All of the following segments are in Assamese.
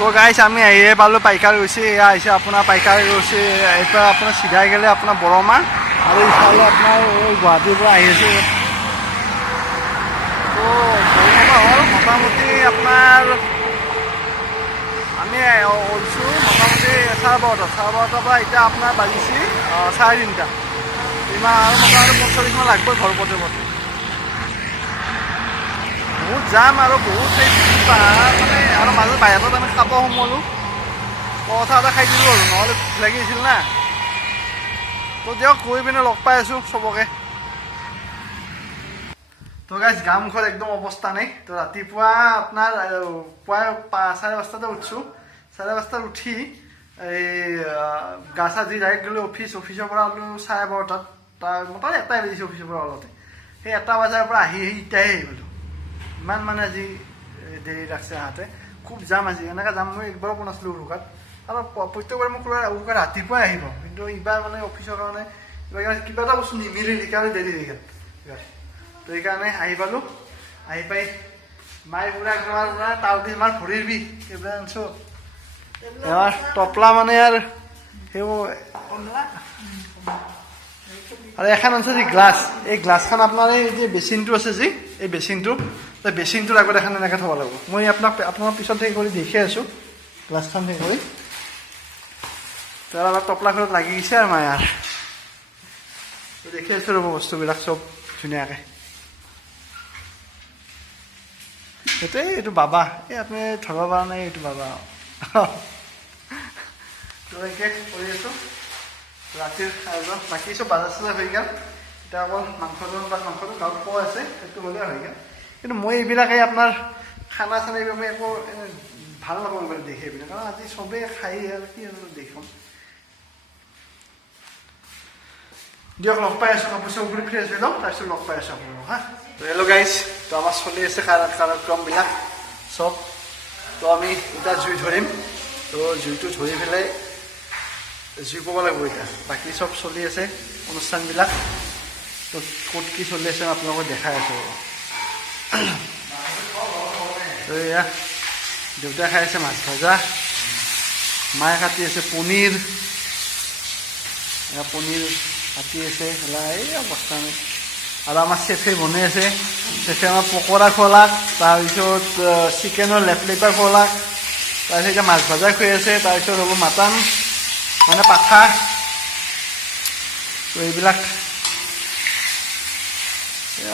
তো গাইছ আমি আহিয়ে পালোঁ পাইকাৰ গৈছে এয়া আহিছে আপোনাৰ পাইকাৰ গৈছে এইফালে আপোনাৰ চিধাই গ'লে আপোনাৰ বৰমা আৰু ইফালে আপোনাৰ এই গুৱাহাটীৰ পৰা আহি আছে তো বৰমা হ'ল মোটামুটি আপোনাৰ আমি ওলছোঁ মোটামুটি 12:30 পৰা এতিয়া আপোনাৰ বাজিছে 3:30 ইমান আৰু মোটামুটি 45 মান লাগবই ঘৰ পথে বহুত যাম আৰু বহুত মানে আৰু মাজত বাহিৰত আমি খাব সোমালোঁ কথা এটা খাই দিলোঁ আৰু নহ'লে ভোক লাগিছিল না তো দিয়ক গৈ পিনে লগ পাই আছোঁ চবকে তো গাইজ গামঘৰ একদম অৱস্থা নাই তো ৰাতিপুৱা আপোনাৰ পুৱাই 5:30 উঠছোঁ 5:30 উঠি এই গা চা দি ডাইৰেক্ট গ'লোঁ অফিচৰ পৰা ওলোঁ 12:30 মোটামুটি 1টাই বাজিছে অফিচৰ পৰা ওলাওঁতে সেই 1টা বজাৰ পৰা আহি এতিয়াহে আহিলোঁ ইমান মানে আজি দেৰি লাগছে আহাতে খুব যাম আজি এনেকৈ যাম মই একবাৰো পোৱা নাছিলোঁ উৰুকাত আৰু প্ৰত্যেকবাৰে মোক উৰুকাত ৰাতিপুৱাই আহিব কিন্তু এইবাৰ মানে অফিচৰ কাৰণে কিবা এটা বস্তু নিমিলিল সেইকাৰণে দেৰি হৈ গ'ল তো সেইকাৰণে আহি পালোঁ আহি পাই মায়ে পুৰা তাউতি মাৰ ভৰিৰ বিষ এইবিলাক আনিছোঁ এবাৰ টপলা মানে আৰু সেইবোৰ আৰু এখন আনিছে যি গ্লাছ এই গ্লাছখন আপোনাৰ এই যে বেচিনটো আছে যি এই বেচিনটোৰ আগত এখন এনেকৈ থ'ব লাগিব মই আপোনাৰ পিছত সেই কৰি দেখি আছোঁ গ্লাছখন সেই কৰি তাৰ অলপ টপলা ঘৰত লাগি গৈছে আৰু মায়ে আৰু দেখি আছোঁ ৰ'ব বস্তুবিলাক চব ধুনীয়াকৈ সেইটোৱে এইটো বাবা এই আপুনি ধৰিব পৰা নাই এইটো বাবা তো এনেকৈ কৰি আছোঁ ৰাতিৰ আয়োজন বাকী চব বাজাৰ চাজাৰ হৈ গ'ল এতিয়া অকল মাংসটো গাঁৱত পোৱা আছে সেইটো হ'লে হৈ গ'ল কিন্তু মই এইবিলাকেই আপোনাৰ খানা চানা এইবিলাক মই একো ভাল নাপাওঁ মানে দেখি এইবিলাক কাৰণ আজি চবেই খাই আৰু কি দেখোন দিয়ক লগ পাই আছোঁ কাপোৰ চাপোৰ ফ্ৰেছ হৈ লওক তাৰপিছত লগ পাই আছোঁ আপোনালোক হা তো হেল্ল' গাইজ তো আমাৰ চলি আছে কাৰ্যক্ৰমবিলাক চব তো আমি এতিয়া জুই ধৰিম তো জুইটো ধৰি পেলাই জুই ক'ব লাগিব এতিয়া বাকী চব চলি আছে অনুষ্ঠানবিলাক তো ক'ত কি চলি আছে আপোনালোকক দেখাই আছোঁ তো এয়া দেউতাই খাই আছে মাছ ভাজা মায়ে কাটি আছে পনীৰ কাটি আছে এই অৱস্থা নাই আৰু আমাৰ চেফে বনাই আছে চেফে আমাৰ পকৰা খোৱালাক তাৰপিছত চিকেনৰ লেপলেপা খোৱালাক তাৰপিছত এতিয়া মাছ ভাজা খুৱাই আছে তাৰপিছত হ'ব মাটন মানে পাঠা তো এইবিলাক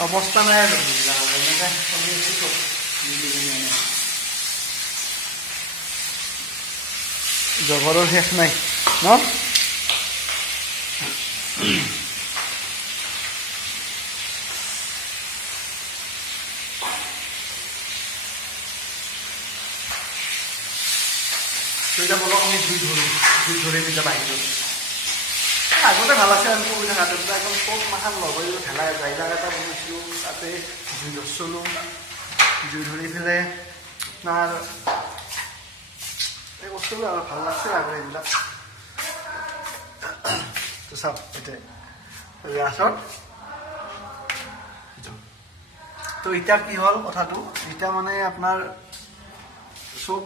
অৱস্থা নাই আৰু এনেকৈ চলি আছে চব জগৰৰ শেষ নাই ন এতিয়া বলক আমি জুই ধৰিম এতিয়া বাহিৰত আগতে ভাল আছে আমি সুবিধা হাতত একদম চব মাখান লগ হৈ ঠেলাই জাইলাক এটা বনাইছিলোঁ তাতে জুই ধৰিছিলোঁ জুই ধৰি পেলাই আপোনাৰ এই বস্তুবোৰ আৰু ভাল লাগছে আৰু এইবিলাক তো চাওক এতিয়া ৰিয়াছত তো এতিয়া কি হ'ল কথাটো এতিয়া মানে আপোনাৰ চব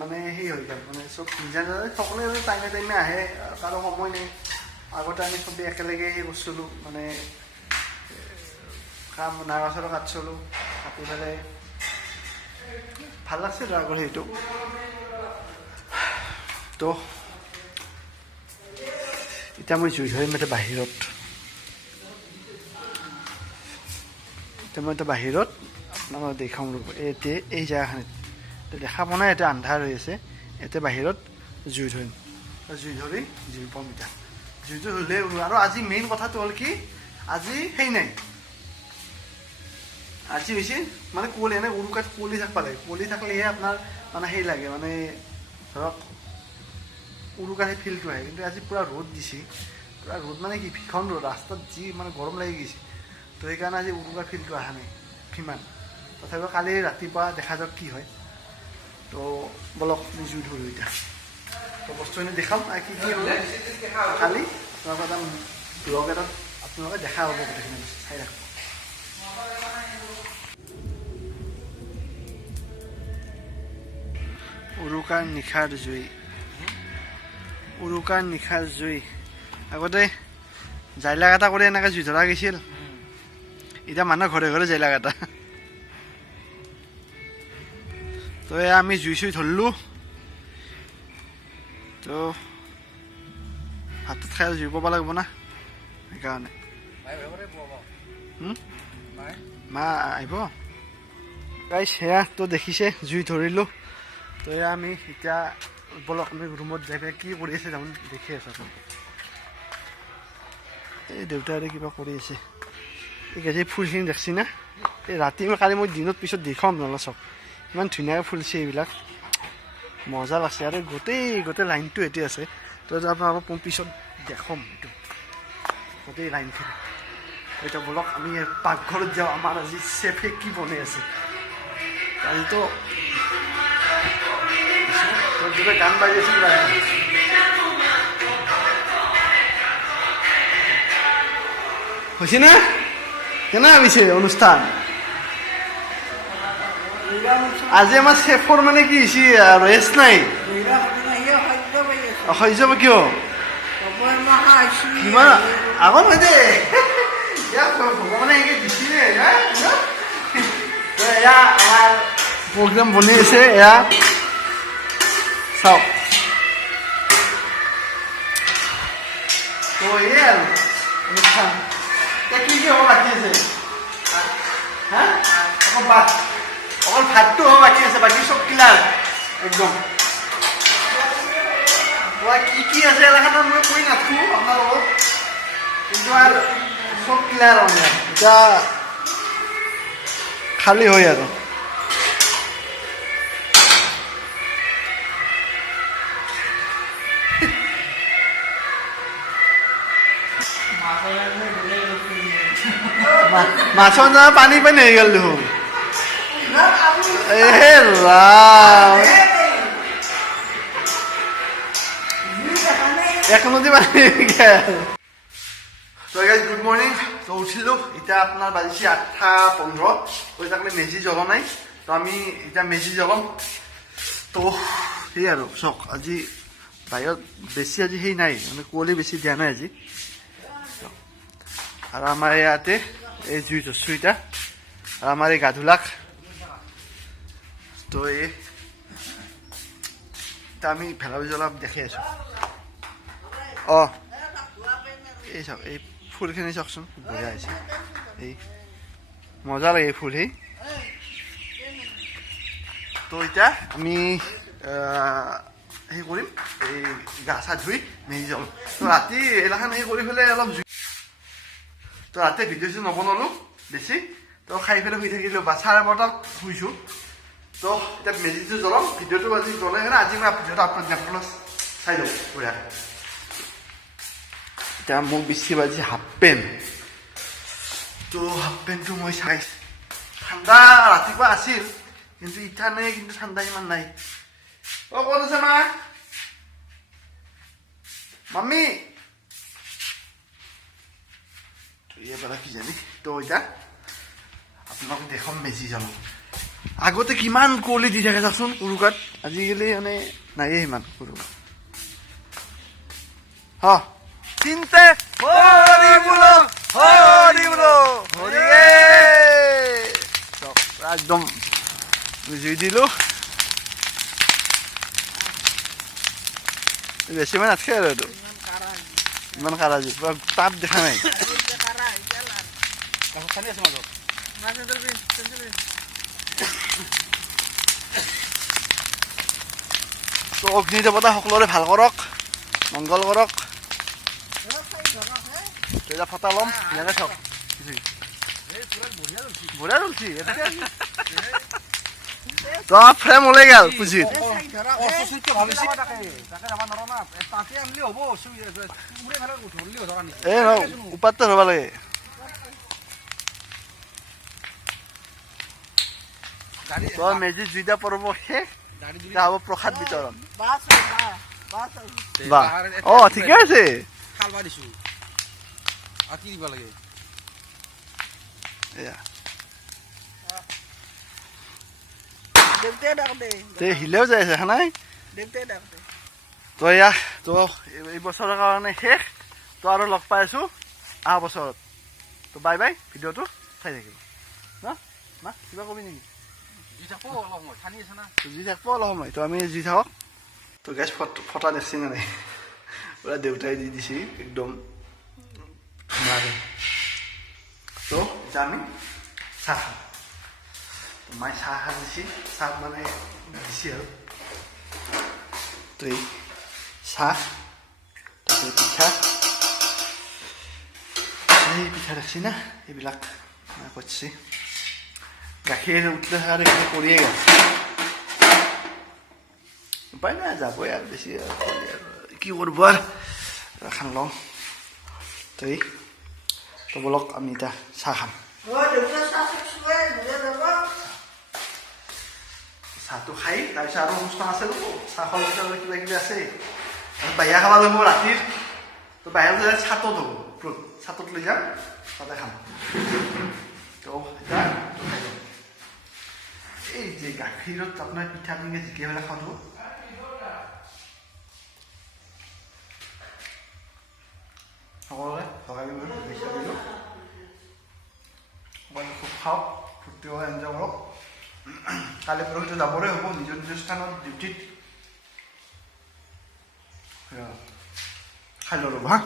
মানে সেই হৈ গ'ল মানে চব নিজা সকলোৱে টাইমে আহে কাৰো সময় নাই আগতে আমি চবেই একেলগে সেই কৰিছিলোঁ মানে কাম নাগা চাৰো কাটিছিলোঁ কাটি পেলাই ভাল লাগছিল আগৰ সেইটো তো এতিয়া মই জুই ধৰিম এতিয়া বাহিৰত আপোনালোকক দেখাম ৰ'ব এতিয়া এই জেগাখিনিত দেখা পোৱা নাই এতিয়া আন্ধাৰ হৈ আছে এতিয়া বাহিৰত জুই ধৰিম জুই ধৰি জুই পাম এতিয়া জুইটো ধৰিলে আৰু আজি মেইন কথাটো হ'ল কি আজি সেই নাই আজি হৈছে মানে কুঁৱলী এনে উৰুকাত কুঁৱলী থাকিব লাগে কুঁৱলী থাকিলেহে আপোনাৰ মানে সেই লাগে মানে ধৰক উৰুকাৰ সেই ফিলটো আহে কিন্তু আজি পূৰা ৰ'দ দিছে পূৰা ৰ'দ মানে কি ভীষণ ৰ'দ ৰাস্তাত যি মানে গৰম লাগি গৈছে তো সেইকাৰণে আজি উৰুকাৰ ফিলটো অহা নাই সিমান তথাপিও কালি ৰাতিপুৱা দেখা যাওক কি হয় তো বলক আমি জুই ধৰোঁ এতিয়া তো বস্তুখিনি দেখাম আৰু কি কি হ'লে কালি আপোনালোকৰ এটা ব্লগ এটাত আপোনালোকে দেখা হ'ব গোটেইখিনি বস্তু চাই ৰাখক উৰুকাৰ নিশাৰ জুই উৰুকাৰ নিশাৰ জুই আগতে জাইলা কাটা কৰি এনেকৈ জুই ধৰা গৈছিল এতিয়া মানুহ ঘৰে ঘৰে জাইলা কাটা তো আমি জুই চুই ধৰিলোঁ তো হাতত খাই জুই পাব লাগিব না সেইকাৰণে মা আহিব গাইছ সেয়া তো দেখিছে জুই ধৰিলোঁ তো এয়া আমি এতিয়া বলক আমি ৰুমত যাই পেলাই কি কৰি আছে তাৰমানে দেখি আছোঁ আপুনি এই দেউতাৰে কিবা কৰি আছে এই গাজি ফুলখিনি দেখছি না এই ৰাতি কালি মই দিনত পিছত দেখাম নহ'লে চব ইমান ধুনীয়াকৈ ফুলিছে এইবিলাক মজা লাগছে আৰু গোটেই লাইনটো এটি আছে তো আপোনালোকক পিছত দেখাম এইটো গোটেই লাইনখিনি এতিয়া বলক আমি পাকঘৰত যাওঁ আমাৰ আজি চেফে কি বনাই আছে আজিতো গান বাজি আছিল হৈছে না কেনে ভাবিছে অনুষ্ঠান আজি আমাৰ চেফৰ মানে কি হৈছে ৰেষ্ট নাই সহ্য কিয় কিমান আগত হয় দে ভগৱানে এনেকৈ দিছিলে এয়া আমাৰ প্ৰগ্ৰাম বনাই আছে এয়া চাওক তো এই আৰু অনুষ্ঠান কি কি হ'ব বাকী আছে হা অকল ভাতটো হ'ব বাকী আছে বাকী চব ক্লিয়াৰ একদম কি কি আছে এলাকাত মই কৈ নাথাকোঁ আপোনালোকক কিন্তু আৰু চব ক্লিয়াৰ হ'ব এতিয়া খালী হয় আৰু মাছৰ জানা পানী পানী হৈ গ'ল দেখোন এ ৰাম এক নদী পানী গুড মৰ্ণিং তো উঠিলোঁ এতিয়া আপোনাৰ বাজিছে 8:15 হৈ থাকিলে মেজি জ্বলা নাই তো আমি এতিয়া মেজি জ্বলাম তো সেই আৰু চাওক আজি বাহিৰত বেছি আজি সেই নাই মানে কুঁৱলী বেছি দিয়া নাই আজি আৰু আমাৰ ইয়াতে এই জুই ধৰছোঁ এতিয়া আৰু আমাৰ এই গাধুলাক তো এতিয়া আমি ভেলা জ্বলা দেখি আছোঁ অঁ এই চাওক এই ফুলখিনি চাওকচোন বঢ়িয়া হৈছে এই মজা লাগে ফুল তো এতিয়া আমি সেই কৰিম এই গা চা ধুই মেজি জ্বলাম তো ৰাতি এইলাখান সেই কৰি পেলাই অলপ জুই তো ৰাতি ভিডিঅ' চিডিঅ' নবনালোঁ বেছি তো খাই পেলাই শুই থাকিলোঁ বা 12:30 শুইছোঁ তো এতিয়া মেজিটো জ্বলাম ভিডিঅ'টো আজি জ্বলাই কিনে আজি মই ভিডিঅ'টো আপলোড দিম চাই লওঁ বঢ়িয়াকৈ এতিয়া মোক বেছি বাজি হাফ পেণ্ট তো হাফ পেণ্টটো মই চাইছোঁ ঠাণ্ডা ৰাতিপুৱা আছিল কিন্তু ইটা নাই কিন্তু ঠাণ্ডা ইমান নাই অ ক'ত আছে মা মাম্মী এবাৰ কি জানি তো এতিয়া আপোনাক দেখাম মেজি জ্বলাম আগতে কিমান কুঁৱলী দি থাকে চাওকচোন উৰুকাত আজিকালি মানে নায়েই সিমান উৰুকা চিন্তে হৰি বোলো হৰি একদম জুই দিলোঁ বেছি মানে নাথাকে আৰু এইটো ইমান কাৰা জুই পুৰা তাপ দেখা নাই তো অগ্নি দেৱতা সকলোৰে ভাল কৰক মংগল কৰক এতিয়া ফটা ল'ম ধুনীয়াকৈ চাওক বঢ়িয়া জ্বলছি তো ফ্ৰেম ওলাই গেল পুঁজিত এই উপাতটো ধৰিব লাগে তো মেজি জুইটা পৰব শেষ হ'ব প্ৰসাদ বিতৰণ বাহ অঁ ঠিকে আছে কি দিব লাগে এয়া তে হিলেও যাই আছে হা নাই তো এয়া তো এই বছৰৰ কাৰণে শেষ তো আৰু লগ পাই আছো অহা বছৰত তো বাই বাই ভিডিঅ'টো চাই থাকিব ন মা কিবা কবি নেকি জি থাকো অলপ সময় তো আমি জি থাকক তো গেছ ফটা দেখছি নে নাই পুৰা দেউতাই দি দিছে একদম ধুনীয়াকৈ তো এতিয়া আমি চাহ খাম মায়ে চাহ দিছে চাহ মানে দিছে আৰু তো এই চাহ তাৰপিছত পিঠা এই পিঠা দেখছি না এইবিলাক কৰছি গাখীৰ উঠলে থাকা দেখি কৰিয়ে গেল উপায় নাই যাবই আৰু বেছি কি কৰিব আৰু খান লওঁ তই তো বলক আমি এতিয়া চাহ খাম চাহটো খাই তাৰপিছত আৰু অনুষ্ঠান আছে চাহৰ পিছত কিবা কিবি আছে বাহিৰা খাব লাগিব ৰাতিৰ তো বাহিৰত যাই ছাতত হ'ব ছাতত লৈ যাম তাতে খাম তো এতিয়া এই যে গাখীৰত আপোনাৰ পিঠা পিঠা জিকে পেলাই খাব সকলোৱে ভগাই শুভেচ্ছা দিলোঁ সকলোৱে খুব খাওক ফূৰ্তি হৈ এনজয় কৰক কালি পৰহিটো যাবৰে হ'ব নিজৰ নিজৰ স্থানত ডিউটিত খাই লওঁ ৰ'ব হা